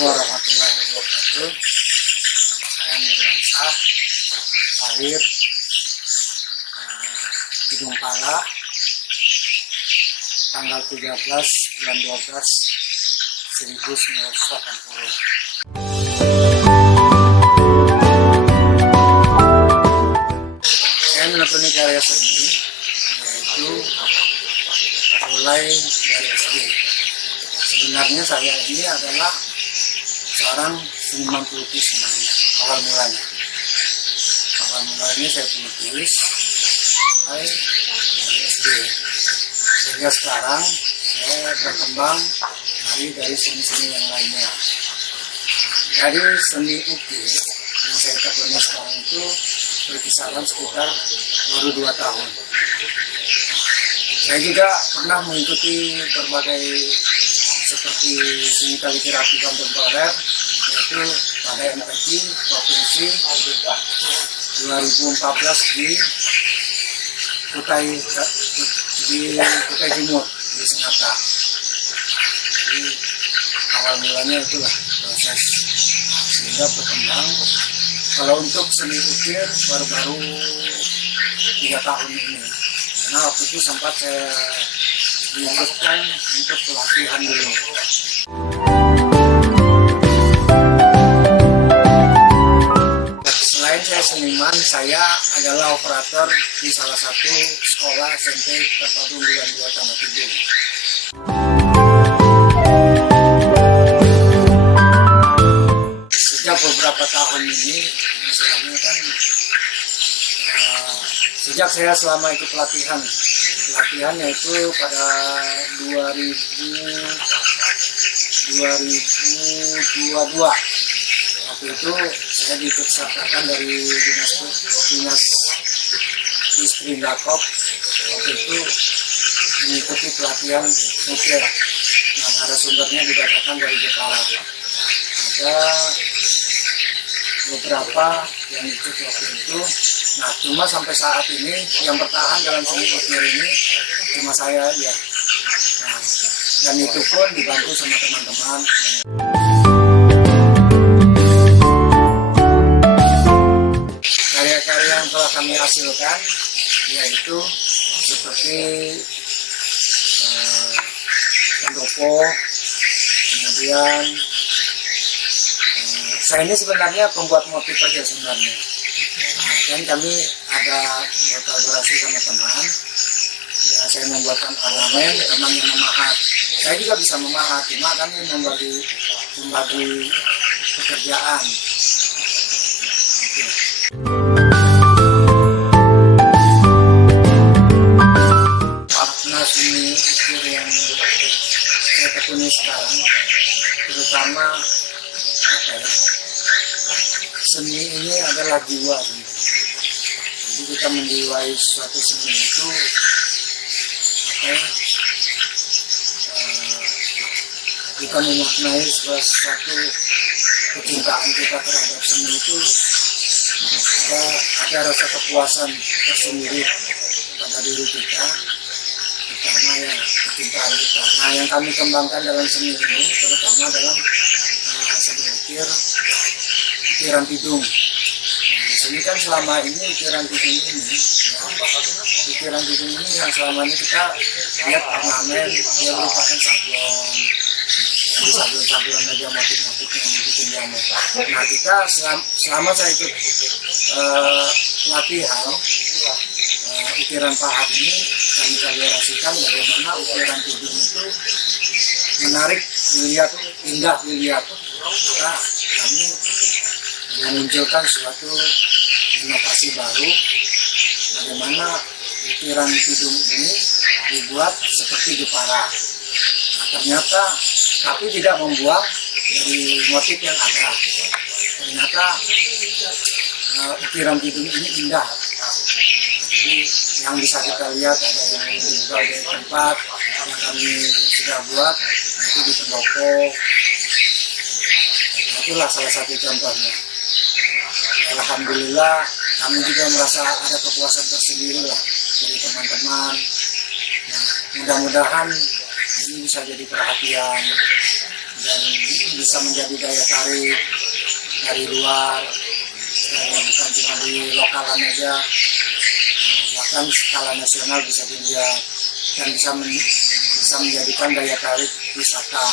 warahmatullahi wabarakatuh. Nama saya Nuryansyah, lahir Hidung Pala, tanggal 13 bulan 12 1980. Saya menekuni karya seni, yaitu mulai dari SD. Sebenarnya saya ini adalah seorang seniman pelukis sebenarnya, awal mulanya saya pelukis mulai dari SD, sehingga sekarang saya berkembang dari seni-seni yang lainnya. Dari seni ukir yang saya tekuni sekarang itu berkisaran sekitar baru 2 tahun. Saya juga pernah mengikuti berbagai seperti seni kaligrafi kontemporer, yaitu pada MTQ Provinsi 2014 di Kutai Timur, di Senata. Jadi awal mulanya itulah proses, sehingga berkembang. Kalau untuk seni ukir baru-baru 3 tahun ini, karena waktu itu sempat saya diikutkan untuk pelatihan dulu. Selain saya seniman, saya adalah operator di salah satu sekolah SMP terpadu unggulan 2 Taman Tidung. Sejak beberapa tahun ini, misalnya kan, sejak saya selama ikut pelatihan yaitu pada 2022. Waktu itu saya diikut sertakan dari dinas Disperindak. Waktu itu mengikuti pelatihan ukir. Nah, narasumbernya didatangkan dari Jepara. Ada beberapa yang ikut waktu itu. Nah, cuma sampai saat ini yang bertahan dalam seni ukir ini cuma saya aja. Nah, dan itu pun dibantu sama teman-teman. Karya-karya yang telah kami hasilkan yaitu seperti pendopo, kemudian saya ini sebenarnya pembuat motif aja sebenarnya. Dan kami ada berkolaborasi sama teman, ya saya membuatkan ornamen, teman yang memahat. Saya juga bisa memahat, cuma kami membagi pekerjaan. Makna seni ukir yang saya tekuni sekarang, terutama seni ini adalah jiwa. Jadi kita menjiwai suatu seni itu kita memaknai suatu kecintaan kita terhadap seni itu, ada rasa kepuasan tersendiri pada diri kita, terutama ya kecintaan kita. Nah, yang kami kembangkan dalam seni ini terutama dalam seni ukiran tidung. Di sini kan selama ini ukiran tidung ini yang selama ini kita lihat ornamen, dia merupakan sablon. Jadi sablon aja motif-motif yang dibikin jamet. Nah, kita selama saya ikut pelatihan ukiran pahat ini, kami kalibrasikan bagaimana ukiran tidung itu menarik dilihat, indah dilihat. Maka kami memunculkan suatu inovasi baru, bagaimana ukiran tidung ini dibuat seperti Jepara. Nah, ternyata tapi tidak membuang dari motif yang ada. Ternyata ukiran tidung ini indah. Jadi yang bisa kita lihat ada yang di berbagai tempat yang kami sudah buat, itu di pendopo. Itulah salah satu contohnya. Alhamdulillah kami juga merasa ada kepuasan tersendiri lah dari teman-teman. Nah, mudah-mudahan ini bisa jadi perhatian dan bisa menjadi daya tarik dari luar, bukan cuma di lokalan aja, bahkan skala nasional bisa dilihat dan bisa menjadikan daya tarik wisata.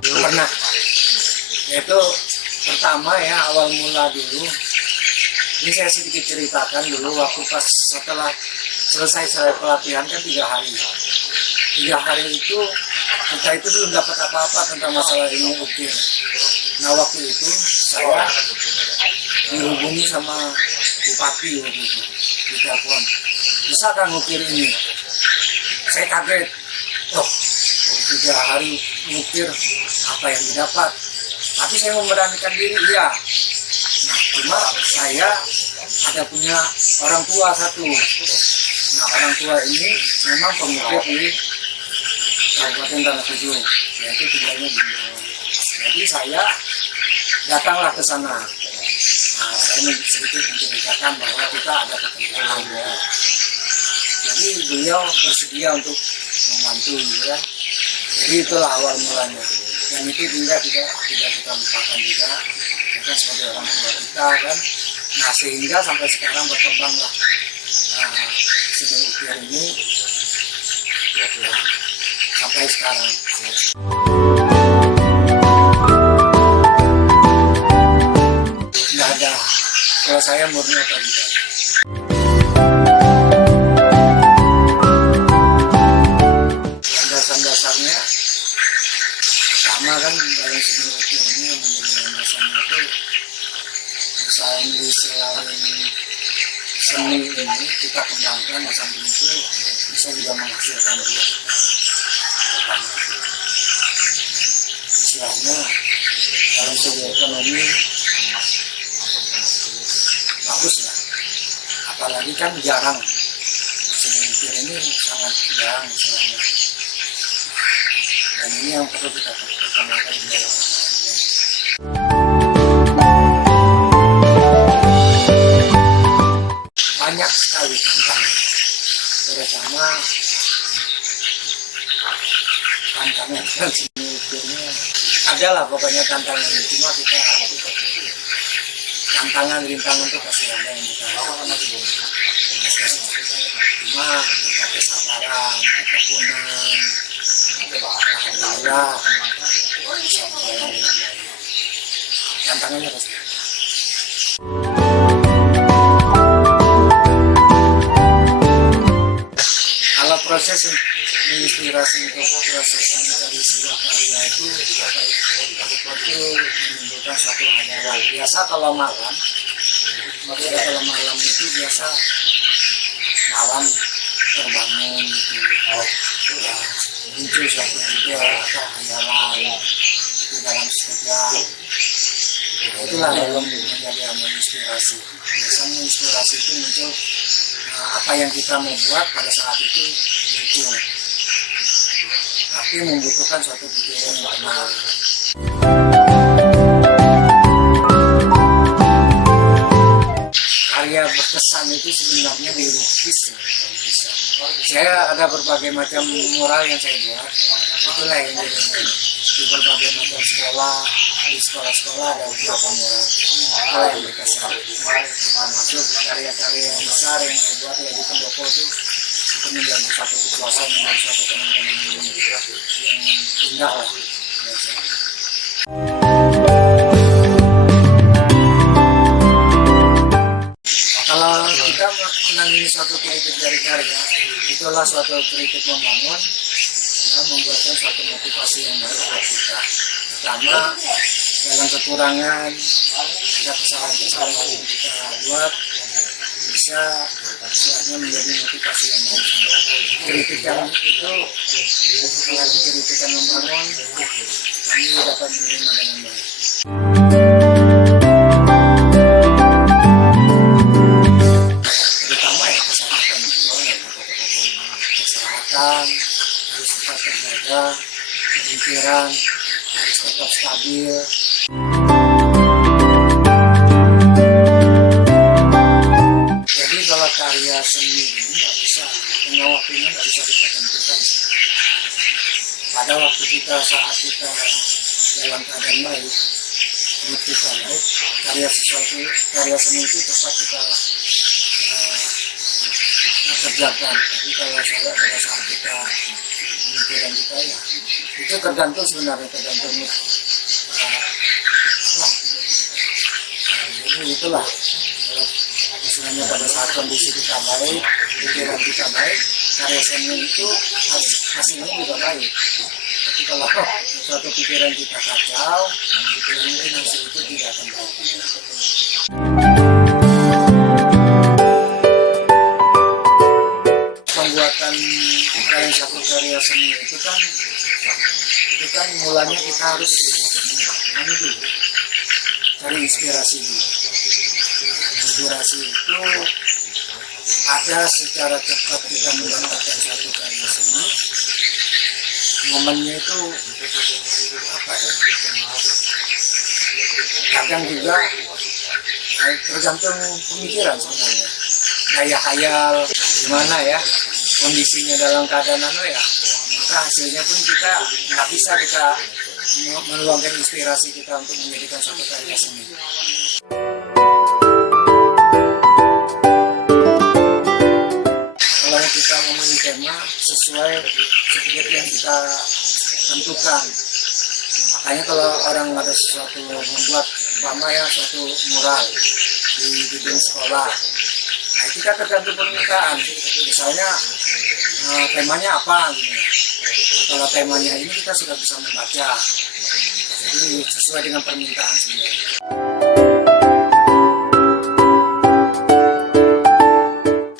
Pernah, yaitu pertama ya, awal mula dulu, ini saya sedikit ceritakan dulu waktu pas setelah selesai saya pelatihan kan 3 hari. 3 hari itu kita itu belum dapat apa-apa tentang masalah ilmu ukir. Nah waktu itu saya dihubungi sama bupati waktu itu di telepon, bisa kan ngukir ini? Saya kaget, oh 3 hari ngukir apa yang didapat? Tapi saya memberanikan diri, iya. Nah cuma saya ada punya orang tua satu. Nah orang tua ini memang pengukir di Kabupaten Tanah Kusir, yaitu tinggalnya di Riau. Jadi saya datanglah ke sana. Nah, saya sedikit menceritakan bahwa kita ada ketentuan ya. Jadi beliau bersedia untuk membantu ya. Jadi itulah awal mulanya. Dan itu tidak kita lupakan juga. Kita sebagai orang tua kita kan. Nah sehingga sampai sekarang berkembanglah seni ukir ini sampai sekarang. Nggak ada. Kalau saya murni otodidak. Landasan-dasarnya pertama kan dalam seni ukir ini yang menjadi landasannya itu selain seni ini kita kembangkan di samping itu bisa juga menghasilkan duit. Istilahnya dalam segi ekonomi bagus lah, apalagi kan jarang seni ukir ini sangat jarang istilahnya, dan ini yang perlu kita perkenalkan di dalam lainnya. Banyak sekali tantangan, terutama tantangan seni ukirnya adalah pokoknya tantangan, cuma kita rintangan itu pasti ada yang kita lakukan, cuma kita kesabaran, ketekunan, alhamdulillah bisa berjalan dengan baik. Tantangannya pasti ada. Kalau proses menginspirasi untuk proses dari sebuah karya itu menimbulkan suatu hayalan. Biasa kalau malam itu biasa malam terbangun gitu, ya, muncul suatu ide atau hayalan itu dalam sekejap. Itulah yang menjadi menginspirasi. Biasanya inspirasi itu muncul apa yang kita mau buat pada saat itu muncul, tapi membutuhkan suatu pikiran yang tenang. Karya berkesan itu sebenarnya dilukis. Saya ada berbagai macam mural yang saya buat. Itulah yang di berbagai macam sekolah, di sekolah-sekolah ada beberapa mural yang berkesan. Termasuk karya-karya yang besar yang saya buat ya di pendopo itu menjadi satu kepuasan, menjadi satu kenangan yang indah lah. Kalau kita menangani suatu kritik dari karya, itulah suatu kritik membangun dan membuatkan suatu motivasi yang baru buat kita. Pertama, dalam kekurangan, ada kesalahan-kesalahan yang kita buat, bisa istilahnya menjadi motivasi yang baik. Kritikan itu setelah kritikan membangun, kami dapat menerima dengan baik. Terutama ya kesehatan harus tetap terjaga, pemikiran harus tetap stabil. Karya seni ini nggak bisa, pengawasannya nggak bisa kita tentukan. pada waktu saat kita dalam keadaan baik, mood kita baik, karya seni itu tepat kita kerjakan. Tapi kalau pada saat kita pemikiran kita ya itu tergantung sebenarnya, tergantung mood. Jadi itulah kalau istilahnya pada saat kondisi kita baik, pikiran kita baik, karya seni itu hasilnya juga baik. Tapi kalau suatu pikiran kita kacau, mungkin hasil itu tidak akan baik. Pembuatan satu karya seni itu kan mulanya kita harus cari inspirasi dulu. Inspirasi itu ada secara cepat kita mendapatkan satu karya seni. Momennya itu apa ya? Kadang juga tergantung pemikiran sebenarnya. Daya khayal gimana ya kondisinya dalam keadaan ya, maka hasilnya pun kita nggak bisa kita meluangkan inspirasi kita untuk menjadikan suatu karya seni. Kalau kita memilih tema sesuai script yang kita tentukan, makanya kalau orang ada sesuatu membuat suatu mural di gedung sekolah, nah kita tergantung permintaan. Misalnya temanya apa gitu. Kalau temanya ini kita sudah bisa membaca, jadi sesuai dengan permintaan sebenarnya.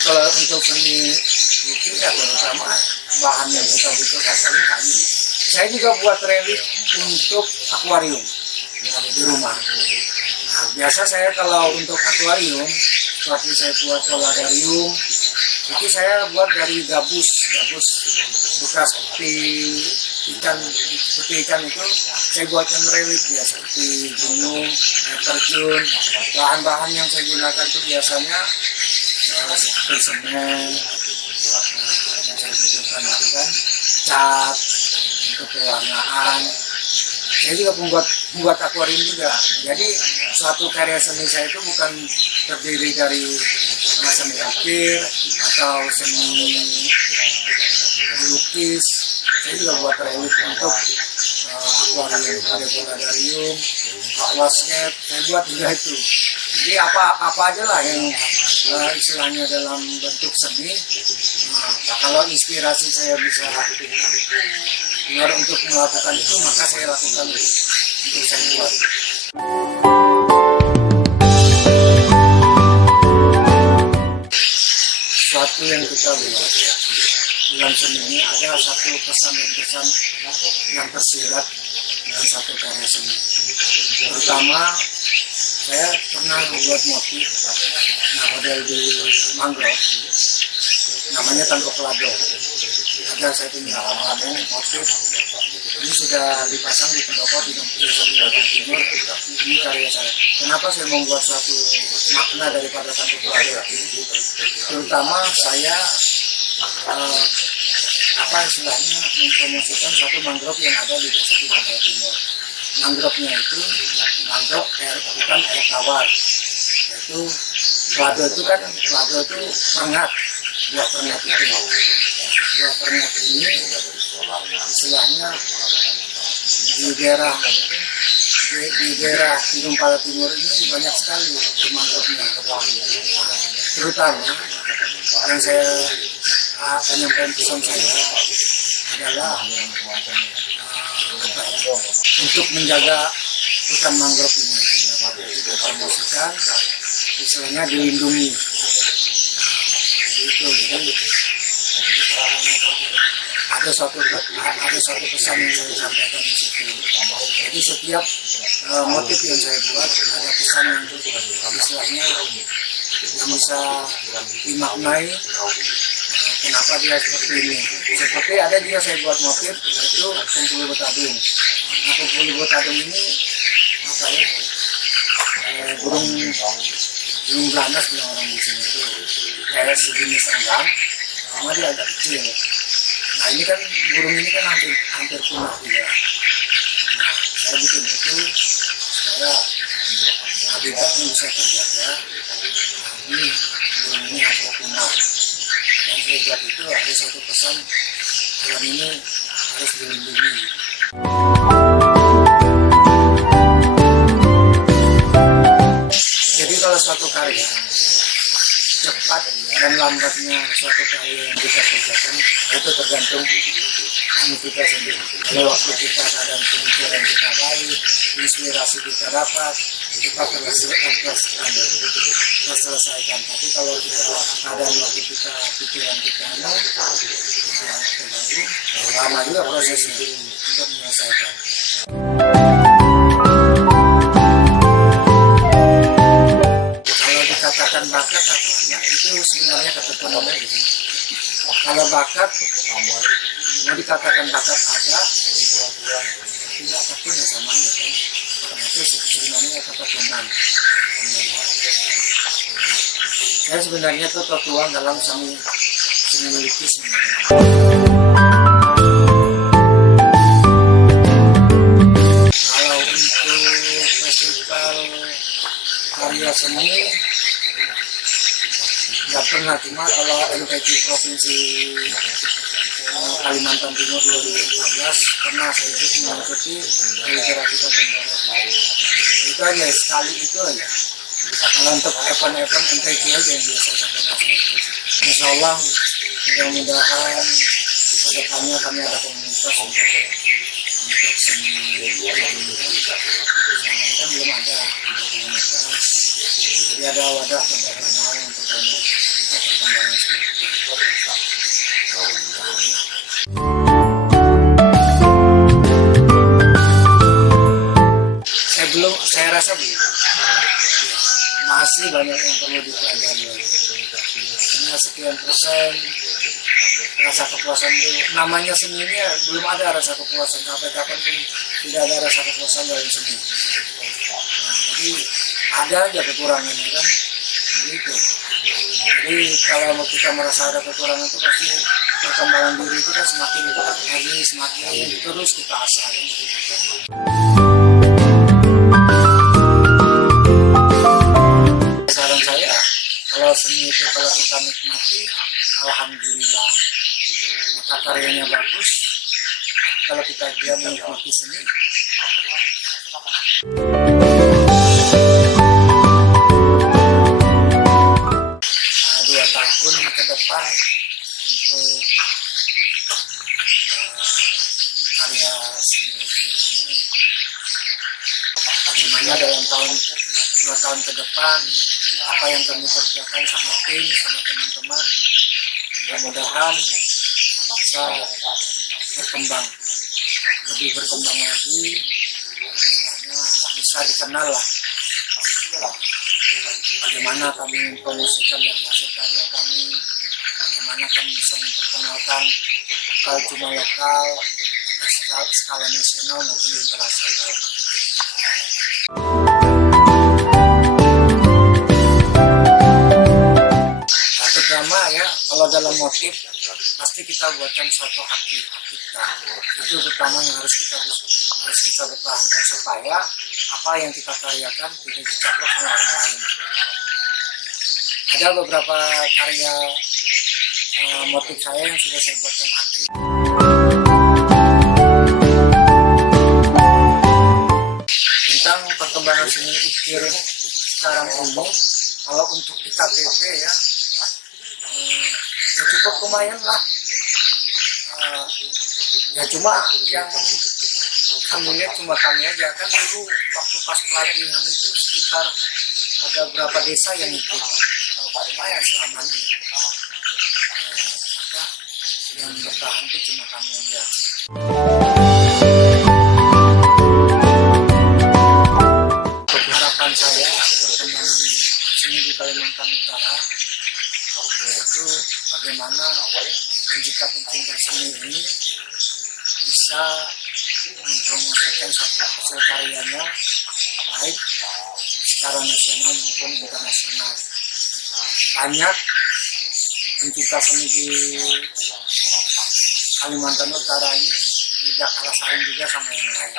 Kalau untuk seni lukis ya terutama bahan yang kita butuhkan kayu. Saya juga buat relief untuk akuarium di rumah. Nah, biasa saya kalau untuk akuarium, seperti saya buat solarium, itu saya buat dari gabus bekas peti ikan itu saya buatkan relief ya, seperti gunung, air terjun. Bahan-bahan yang saya gunakan itu biasanya seperti semen, yang saya butuhkan itu kan cat untuk pewarnaan. Saya juga membuat akuarium juga. Jadi suatu karya seni saya itu bukan terdiri dari seni ukir atau seni melukis. Saya juga buat relief untuk akuarium, planetarium, aquascape. Saya buat juga itu. Jadi apa aja lah yang istilahnya dalam bentuk seni. Nah, kalau inspirasi saya bisa keluar untuk melakukan itu, maka saya lakukan untuk saya buat. Suatu yang kita buat dalam seni ini ada satu pesan yang tersirat dalam satu karya seni. Pertama, saya pernah membuat motif model di mangrove, namanya tangkap lado. Ada saya punya motif ini sudah dipasang di pendopo di Jawa Timur. Ini karya saya. Kenapa saya membuat suatu makna daripada tangkap lado? Terutama saya istilahnya mempromosikan suatu mangrove yang ada di desa di Jawa Timur. Mangrove-nya itu mangrove bukan air tawar. Yaitu lado itu perengat, buah perengat itu. Buah perengat ini istilahnya di daerah Gunung Pala Timur ini banyak sekali mangrove-nya. Terutama yang saya menyampaikan pesan saya adalah untuk menjaga hutan mangrove ini, dipromosikan, istilahnya dilindungi. Jadi ada suatu pesan yang saya sampaikan di situ. Jadi setiap motif yang saya buat ada pesan yang istilahnya yang bisa dimaknai. Kenapa dia seperti ini? Seperti ada juga saya buat motif itu Bengkulu Betadung. Nah, Bengkulu Betadung ini apa ya? Burung beranas bilang orang di sini itu kayak sejenis enggang, sama dia agak kecil. Nah ini kan burung ini kan hampir punah juga. Nah, saya bikin itu supaya habitatnya bisa terjaga. Nah, ini burung ini hampir punah. Dan saya buat itu ada satu pesan, hewan ini harus dilindungi. Jadi kalau suatu karya cepat dan lambatnya suatu karya yang kita kerjakan itu tergantung kita sendiri. Kalau waktu kita keadaan pemikiran kita baik, inspirasi kita dapat, kita selesaikan. Tapi kalau kita keadaan waktu kita pikiran kita terganggu, lama juga prosesnya untuk menyelesaikan. Kalau dikatakan bakat apa? Ya, itu sebenarnya ketepunannya di sini. Kalau bakat mau dikatakan bakat ada, tapi nggak tekun ya sama aja kan. Karena itu sebenarnya ketepunan. Saya sebenarnya itu tertuang dalam seni melukis sebenarnya. Kalau untuk festival karya seni nggak pernah, cuma kalau MPK Provinsi Kalimantan Timur 2014 pernah saya ikut mengikuti Grafika Bendoran. Itu aja sekali itu aja. Kalau untuk event-event MPK aja yang biasa saya ikut. Insya Allah mudah-mudahan kedepannya kami ada komunitas untuk seni kan belum ada komunitas, jadi ada wadah pembelajaran untuk perkembangan seni. Saya rasa belum. Masih banyak yang perlu dipelajari. Karena sekian persen rasa kepuasan itu, namanya seni ini ya, belum ada rasa kepuasan sampai kapanpun tidak ada rasa kepuasan dalam seni. Nah, jadi ada aja kekurangannya kan, begitu. Jadi kalau kita merasa ada kekurangan itu pasti perkembangan diri itu kan semakin hari semakin terus kita asah kan. Saran saya, kalau seni itu kalau kita nikmati, alhamdulillah maka karyanya bagus. Tapi kalau kita dia menikmati seni, 2 tahun ke depan untuk karya seni ini, bagaimana dalam 2 tahun ke depan apa yang kami kerjakan sama tim, sama teman-teman, mudah-mudahan bisa berkembang, lebih berkembang lagi, bisa dikenal lah bagaimana kami mempromosikan dari hasil karya kami, bagaimana kami bisa memperkenalkan bukan cuma lokal, skala nasional maupun internasional. Pertama ya, kalau dalam motif pasti kita buatkan suatu hakika. Itu pertama yang harus kita pertahankan supaya apa yang kita karyakan tidak dicaplok oleh orang lain. Ada beberapa karya motif saya yang sudah saya buatkan hakika. Tentang perkembangan seni ukir sekarang ini, kalau untuk di KTP ya cukup lumayan lah. Ya cuma yang kami lihat cuma kami aja kan, dulu waktu pas pelatihan itu sekitar ada berapa desa yang ikut, lumayan selama ini. Yang bertahan itu cuma kami aja. Harapan saya perkembangan seni di Kalimantan Utara yaitu bagaimana pencinta seni ini bisa mempromosikan suatu hasil karyanya baik secara nasional maupun internasional. Banyak pencinta seni di Kalimantan Utara ini tidak kalah saing juga sama yang lain.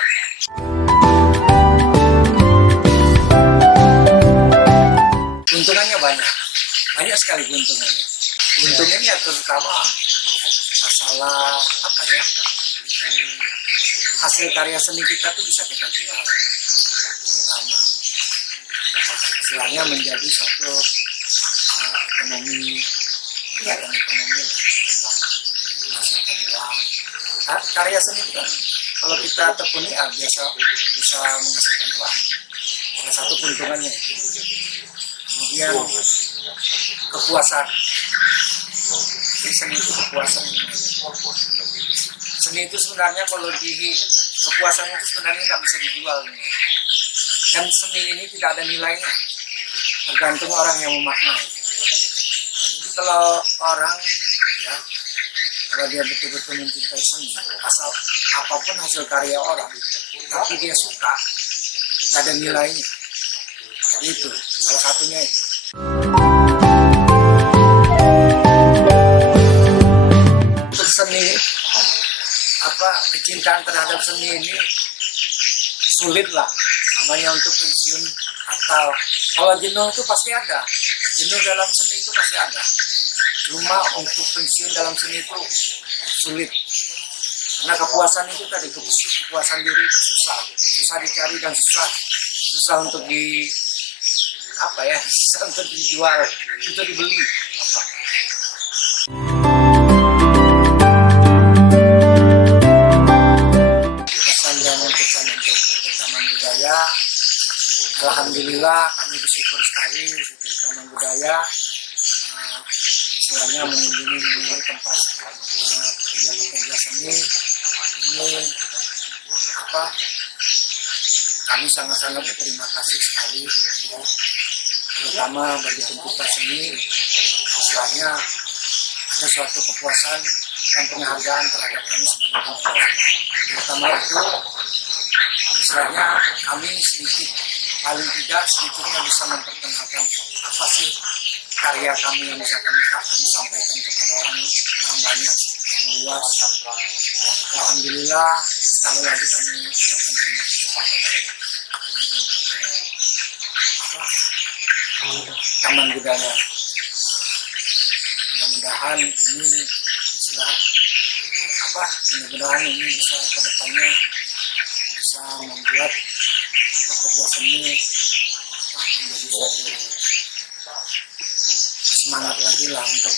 Keuntungannya banyak sekali keuntungannya. Keuntungannya terutama masalah apa ya, hasil karya seni kita tuh bisa kita jual, terutama istilahnya menjadi suatu ekonomi, kegiatan ekonomi lah, terutama menghasilkan uang. Nah, karya seni itu kan kalau kita tekuni ya biasa bisa menghasilkan uang. Salah satu keuntungannya itu. Kemudian kepuasan. Jadi seni itu kepuasan. Seni itu sebenarnya kalau kepuasan itu sebenarnya nggak bisa dijual nih. Dan seni ini tidak ada nilainya, tergantung orang yang memaknai. Jadi kalau orang ya, kalau dia betul-betul mencintai seni, asal apapun hasil karya orang, tapi dia suka, tidak ada nilainya. Jadi itu salah satunya itu. Untuk seni, kecintaan terhadap seni ini sulit lah, namanya untuk pensiun atau kalau jenuh itu pasti ada, jenuh dalam seni itu pasti ada. Cuma untuk pensiun dalam seni itu sulit, karena kepuasan itu tadi, kepuasan diri itu susah dicari dan susah untuk susah untuk dijual, untuk dibeli. Alhamdulillah kami bersyukur sekali di Taman Budaya istilahnya mengunjungi tempat pekerja seni ini kami sangat-sangat berterima kasih sekali ya, terutama bagi pencipta seni, istilahnya ada suatu kepuasan dan penghargaan terhadap kami sebagai pencipta seni. Pertama itu istilahnya kami paling tidak sedikitnya bisa memperkenalkan apa sih karya kami yang bisa kami sampaikan kepada orang banyak, yang luas. Alhamdulillah sekali lagi kami ucapkan terima kasih Taman Budaya. Mudah-mudahan ini mudah-mudahan ini bisa kedepannya bisa membuat pekerja seni menjadi suatu semangat lagi lah untuk